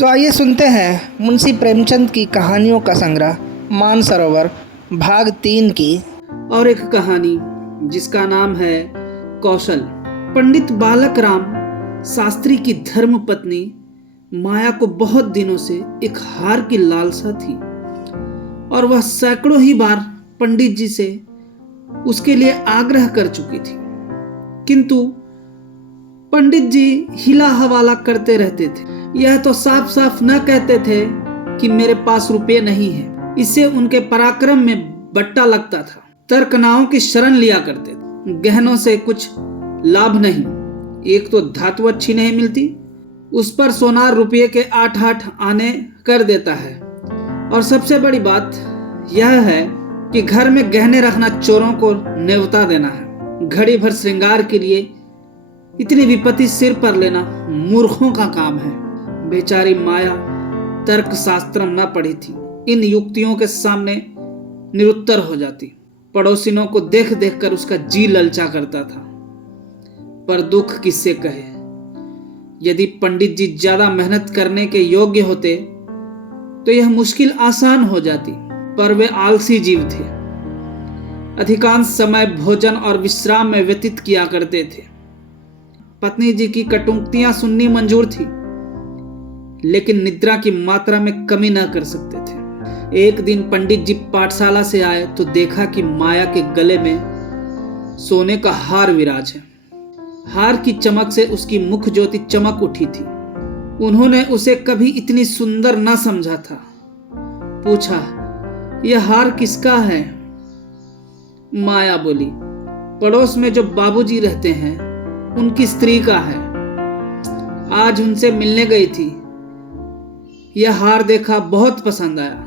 तो आइए सुनते हैं मुंशी प्रेमचंद की कहानियों का संग्रह मानसरोवर भाग 3 की। और एक कहानी जिसका नाम है कौशल। पंडित बालक राम शास्त्री की धर्म पत्नी माया को बहुत दिनों से एक हार की लालसा थी और वह सैकड़ों ही बार पंडित जी से उसके लिए आग्रह कर चुकी थी, किंतु पंडित जी हिला हवाला करते रहते थे। यह तो साफ साफ न कहते थे कि मेरे पास रुपये नहीं है। इससे उनके पराक्रम में बट्टा लगता था। तर्कनाओं की शरण लिया करते थे। गहनों से कुछ लाभ नहीं, एक तो धातु अच्छी नहीं मिलती, उस पर सोनार रुपये के 8-8 आने कर देता है। और सबसे बड़ी बात यह है कि घर में गहने रखना चोरों को नेवता देना है। घड़ी भर श्रृंगार के लिए इतनी विपत्ति सिर पर लेना मूर्खों का काम है। बेचारी माया तर्क शास्त्र न पढ़ी थी, इन युक्तियों के सामने निरुत्तर हो जाती। पड़ोसिनों को देख देख कर उसका जी ललचा करता था। पर दुख किससे कहे। यदि पंडित जी ज्यादा मेहनत करने के योग्य होते तो यह मुश्किल आसान हो जाती, पर वे आलसी जीव थे। अधिकांश समय भोजन और विश्राम में व्यतीत किया करते थे। पत्नी जी की कटुक्तियां सुननी मंजूर थी, लेकिन निद्रा की मात्रा में कमी न कर सकते थे। एक दिन पंडित जी पाठशाला से आए तो देखा कि माया के गले में सोने का हार विराज है। हार की चमक से उसकी मुख ज्योति चमक उठी थी। उन्होंने उसे कभी इतनी सुंदर न समझा था। पूछा, यह हार किसका है? माया बोली, पड़ोस में जो बाबूजी रहते हैं उनकी स्त्री का है। आज उनसे मिलने गई थी, यह हार देखा, बहुत पसंद आया,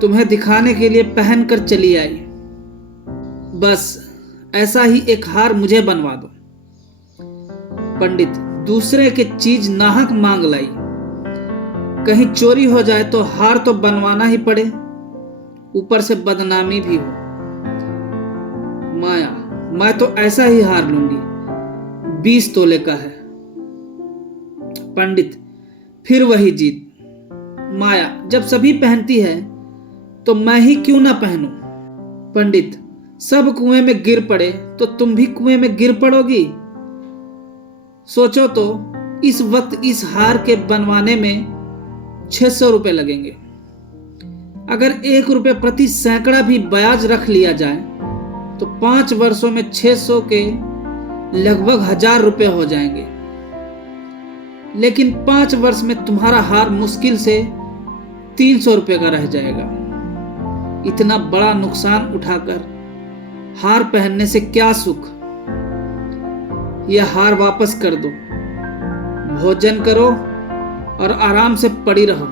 तुम्हें दिखाने के लिए पहन कर चली आई। बस ऐसा ही एक हार मुझे बनवा दो। पंडित दूसरे के चीज नाहक मांग लाई, कहीं चोरी हो जाए तो हार तो बनवाना ही पड़े, ऊपर से बदनामी भी हो। माया, मैं तो ऐसा ही हार लूंगी, 20 तोले का है। पंडित फिर वही जिद। माया, जब सभी पहनती है तो मैं ही क्यों ना पहनूं? पंडित, सब कुएं में गिर पड़े तो तुम भी कुएं में गिर पड़ोगी। सोचो तो, इस वक्त इस हार के बनवाने में 600 रुपए लगेंगे। अगर 1 रुपये प्रति सैकड़ा भी ब्याज रख लिया जाए तो 5 वर्षों में 600 के लगभग 1000 रुपये हो जाएंगे। लेकिन 5 वर्ष में तुम्हारा हार मुश्किल से 300 रुपये का रह जाएगा। इतना बड़ा नुकसान उठाकर हार पहनने से क्या सुख। यह हार वापस कर दो, भोजन करो और आराम से पड़ी रहो।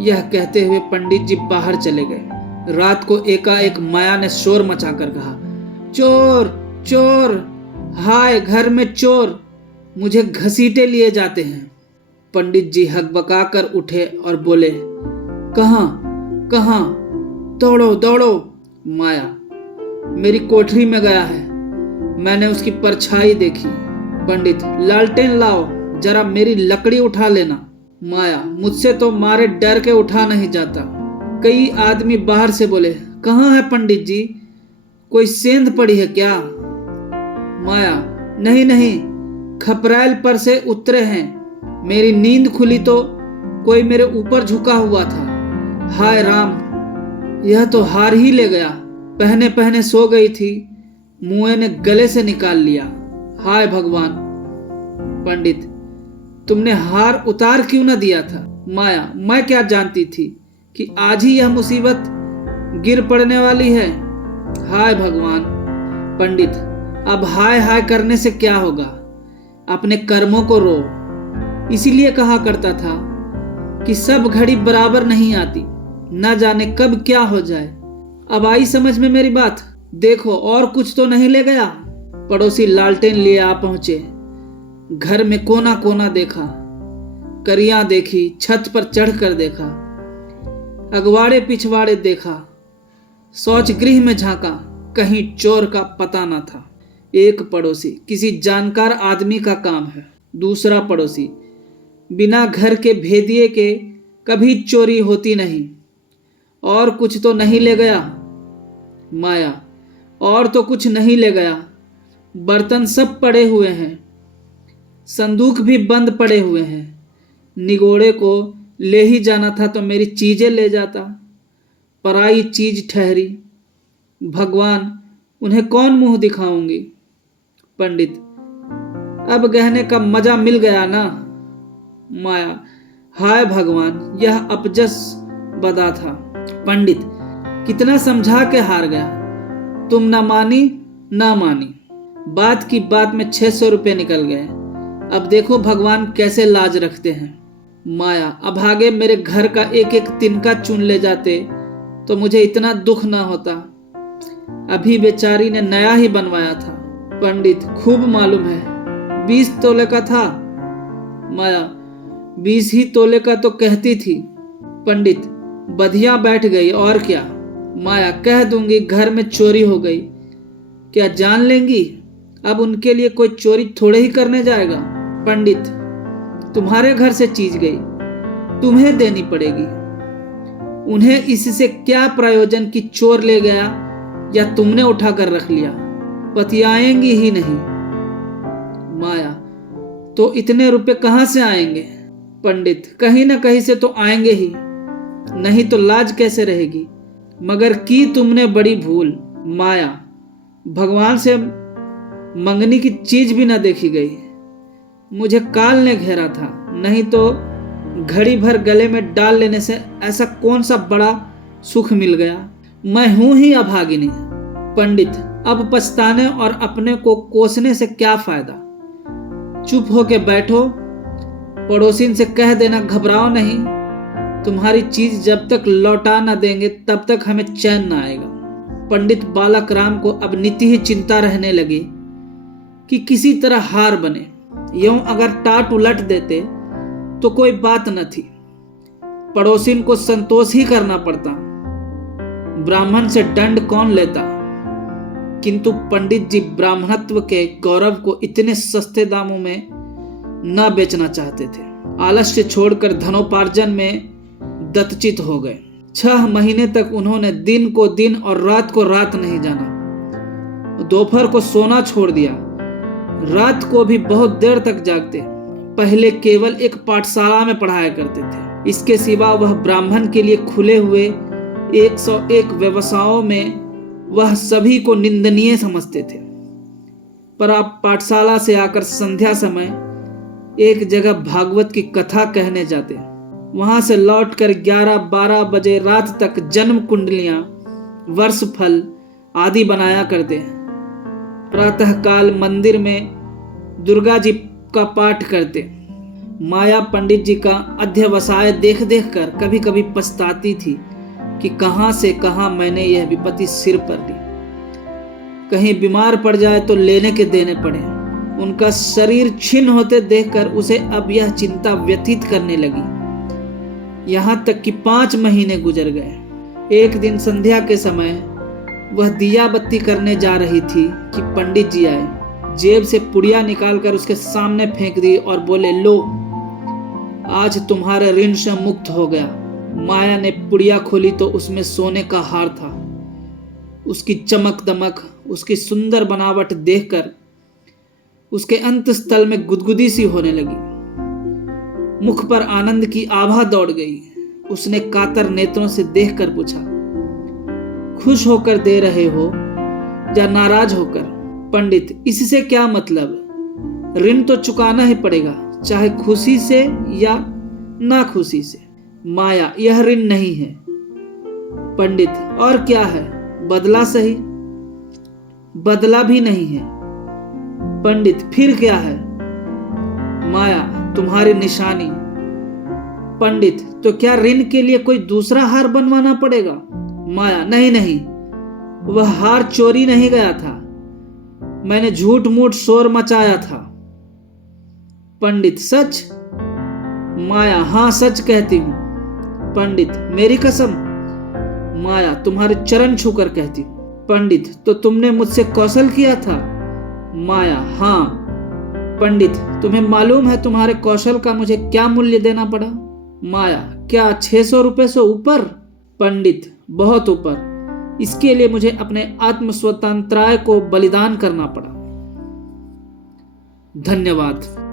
यह कहते हुए पंडित जी बाहर चले गए। रात को एकाएक माया ने शोर मचाकर कहा, चोर चोर, हाय घर में चोर, मुझे घसीटे लिए जाते हैं। पंडित जी हकबका कर उठे और बोले, कहां कहां? दौड़ो दौड़ो। माया, मेरी कोठरी में गया है, मैंने उसकी परछाई देखी। पंडित, लालटेन लाओ, जरा मेरी लकड़ी उठा लेना। माया, मुझसे तो मारे डर के उठा नहीं जाता। कई आदमी बाहर से बोले, कहां है पंडित जी, कोई सेंध पड़ी है क्या? माया, नहीं नहीं, खपरैल पर से उतरे हैं। मेरी नींद खुली तो कोई मेरे ऊपर झुका हुआ था। हाय राम, यह तो हार ही ले गया। पहने पहने सो गई थी, मुए ने गले से निकाल लिया। हाय भगवान। पंडित, तुमने हार उतार क्यों न दिया था? माया, मैं क्या जानती थी कि आज ही यह मुसीबत गिर पड़ने वाली है। हाय भगवान। पंडित, अब हाय हाय करने से क्या होगा, अपने कर्मों को रो। इसीलिए कहा करता था कि सब घड़ी बराबर नहीं आती, न जाने कब क्या हो जाए। अब आई समझ में मेरी बात? देखो, और कुछ तो नहीं ले गया? पड़ोसी लालटेन लिए आ पहुंचे। घर में कोना कोना देखा, करियां देखी, छत पर चढ़कर देखा, अगवाड़े पिछवाड़े देखा, शौच गृह में झांका, कहीं चोर का पता न था। एक पड़ोसी किसी जानकार आदमी का काम है। दूसरा पड़ोसी बिना घर के भेदिए के कभी चोरी होती नहीं। और कुछ तो नहीं ले गया? माया, और तो कुछ नहीं ले गया। बर्तन सब पड़े हुए हैं, संदूक भी बंद पड़े हुए हैं। निगोड़े को ले ही जाना था तो मेरी चीजें ले जाता, पराई चीज ठहरी। भगवान, उन्हें कौन मुंह दिखाऊंगी? पंडित, अब गहने का मजा मिल गया ना? माया, हाय भगवान, यह अपजस बदा था। पंडित, कितना समझा के हार गया। तुम ना मानी ना मानी। बात की बात में 600 रुपये निकल गए। अब देखो भगवान कैसे लाज रखते हैं। माया, अब आगे मेरे घर का एक एक तिनका चुन ले जाते तो मुझे इतना दुख ना होता। अभी बेचारी ने नया ही बनवाया था। पंडित, खूब मालूम है, 20 तोले का था। माया, 20 ही तोले का तो कहती थी। पंडित, बधिया बैठ गई और क्या। माया, कह दूंगी घर में चोरी हो गई, क्या जान लेंगी? अब उनके लिए कोई चोरी थोड़े ही करने जाएगा। पंडित, तुम्हारे घर से चीज गई, तुम्हें देनी पड़ेगी। उन्हें इससे क्या प्रयोजन कि चोर ले गया या तुमने उठा कर रख लिया? पतियाएंगी ही नहीं। माया, तो इतने रुपए कहां से आएंगे? पंडित, कहीं ना कहीं से तो आएंगे ही, नहीं तो लाज कैसे रहेगी? मगर की तुमने बड़ी भूल। माया, भगवान से मंगनी की चीज भी ना देखी गई। मुझे काल ने घेरा था, नहीं तो घड़ी भर गले में डाल लेने से ऐसा कौन सा बड़ा सुख मिल गया। मैं हूं ही अभागिनी। पंडित, अब पछताने और अपने को कोसने से क्या फायदा? चुप होके बैठो। पड़ोसिन से कह देना घबराओ नहीं, तुम्हारी चीज जब तक लौटा ना देंगे तब तक हमें चैन ना आएगा। पंडित बालक राम को अब नित्य ही चिंता रहने लगी कि किसी तरह हार बने। यूं अगर टाट उलट देते तो कोई बात न थी, पड़ोसिन को संतोष ही करना पड़ता, ब्राह्मण से दंड कौन लेता। किंतु पंडित जी ब्राह्मणत्व के गौरव को इतने सस्ते दामों में न बेचना चाहते थे। आलस्य छोड़कर धनोपार्जन में दत्तचित हो गए। 6 महीने तक उन्होंने दिन को दिन और रात को रात नहीं जाना। दोपहर को सोना छोड़ दिया, रात को भी बहुत देर तक जागते। पहले केवल एक पाठशाला में पढ़ाया करते थे, इसके सिवा वह ब्राह्मण के लिए खुले हुए 101 व्यवसायों में वह सभी को निंदनीय समझते थे। पर आप पाठशाला से आकर संध्या समय एक जगह भागवत की कथा कहने जाते, वहां से लौटकर 11-12 बजे रात तक जन्म कुंडलियां, वर्ष फल आदि बनाया करते। प्रातः काल मंदिर में दुर्गा जी का पाठ करते। माया पंडित जी का अध्यवसाय देख देख कर कभी कभी पछताती थी कि कहां से कहां मैंने यह विपत्ति सिर पर ली। कहीं बीमार पड़ जाए तो लेने के देने पड़े। उनका शरीर छिन्न होते देखकर उसे अब यह चिंता व्यथित करने लगी। यहां तक कि 5 महीने गुजर गए। एक दिन संध्या के समय वह दिया बत्ती करने जा रही थी कि पंडित जी आए। जेब से पुड़िया निकालकर उसके सामने फेंक दी और बोले, लो, आज तुम्हारे ऋण से मुक्त हो गया। माया ने पुड़िया खोली तो उसमें सोने का हार था। उसकी चमक दमक, उसकी सुंदर बनावट देखकर उसके अंतस्थल में गुदगुदी सी होने लगी। मुख पर आनंद की आभा दौड़ गई। उसने कातर नेत्रों से देखकर पूछा, खुश होकर दे रहे हो या नाराज होकर? पंडित, इससे क्या मतलब? ऋण तो चुकाना ही पड़ेगा, चाहे खुशी से या ना खुशी से। माया, यह ऋण नहीं है। पंडित, और क्या है? बदला सही। बदला भी नहीं है। पंडित, फिर क्या है? माया, तुम्हारी निशानी। पंडित, तो क्या ऋण के लिए कोई दूसरा हार बनवाना पड़ेगा? माया, नहीं नहीं, वह हार चोरी नहीं गया था, मैंने झूठ मूठ शोर मचाया था। पंडित, सच? माया, हाँ सच कहती हूं। पंडित, मेरी कसम। माया, तुम्हारे चरण छूकर कहती हूं। पंडित, तो तुमने मुझसे कौशल किया था? माया, हाँ। पंडित, तुम्हें मालूम है तुम्हारे कौशल का मुझे क्या मूल्य देना पड़ा? माया, क्या 600 रुपये से ऊपर? पंडित, बहुत ऊपर। इसके लिए मुझे अपने आत्म स्वतंत्राय को बलिदान करना पड़ा। धन्यवाद।